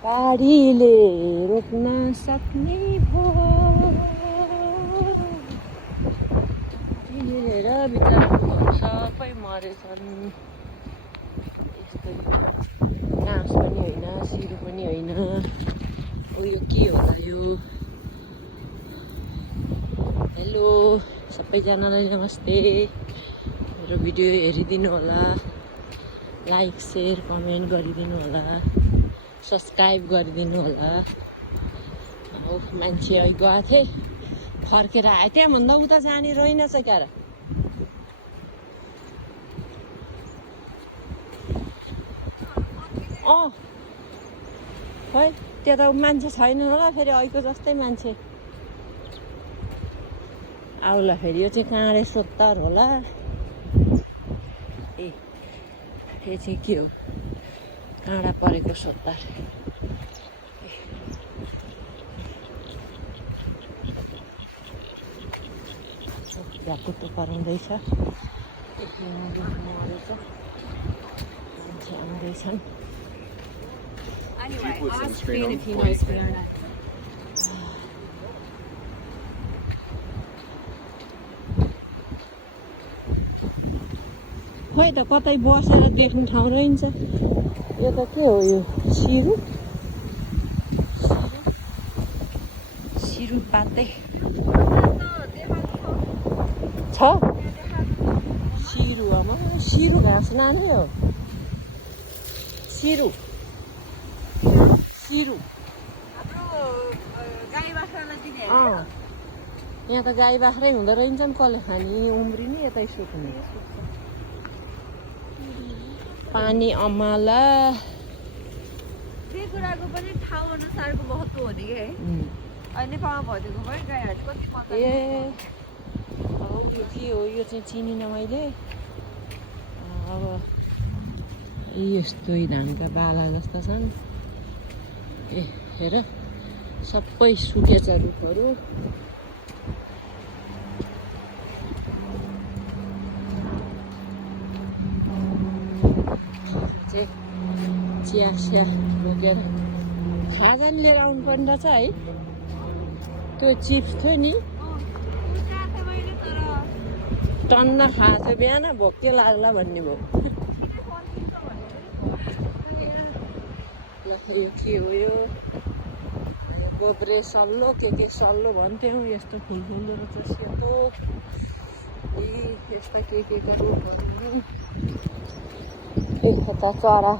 गाडीले रोक्न सक्ने भो हिँडेर भित्रको सबै मरेछन्। यस्तो घाँस पनि होइन, सिरो पनि होइन। ओ यो के होला यो? हेलो सबैजनालाई नमस्ते। मेरो भिडियो हेरिदिनु होला, लाइक सेयर कमेन्ट गरिदिनु होला, सब्सक्राइब गरिदिनु होला। मान्छे अहिले गएको थिएँ, फर्केर आयो। त्यहाँभन्दा उता जाने रहेनछ क्या र? खै त्यो त मान्छे छैन होला फेरि, अहिलेको जस्तै मान्छे आउला फेरि। यो चाहिँ काँडे सोत्तर होला। ए यो चाहिँ के हो? काँडा परेको सोत्तर। झ्याकुटो कराउँदैछ, मान्छे आउँदैछन्। खोइ त कतै बसेर देख्ने ठाउँ रहन्छ। यो त के हो? यो सिरु सिरु पातै छ। सिरुमा सिरु घाँस नानै हो। सिरु सिरु यहाँ त गाई बाख्रै हुँदो रहेछ नि। कसले खाने? उम्रिने यतै सुत्ने। पानी अमाला कुराको पनि ठाउँ अनुसारको महत्त्व हो नि है। अहिले नेपालमा भइदिएको भयो गाईहरू कति मजा। ए हो यो के हो? यो चाहिँ चिनिनँ मैले। अब यस्तो धानका बाला जस्ता छन्। ए हेर सबै सुकेछ रुखहरू। चिया सिया बोकेर खाजा नि लिएर आउनु पर्ने रहेछ है। त्यो चिप्स थियो नि, टन्न खाएको बिहान भोकै लाग्ला भन्ने भयो। यो के हो? यो गोब्रे सल्लो के सल्लो भन्थ्यौँ। यस्तो फुल रहेछ सेतो। ए यस्ता के रुखहरू। ए यता चरा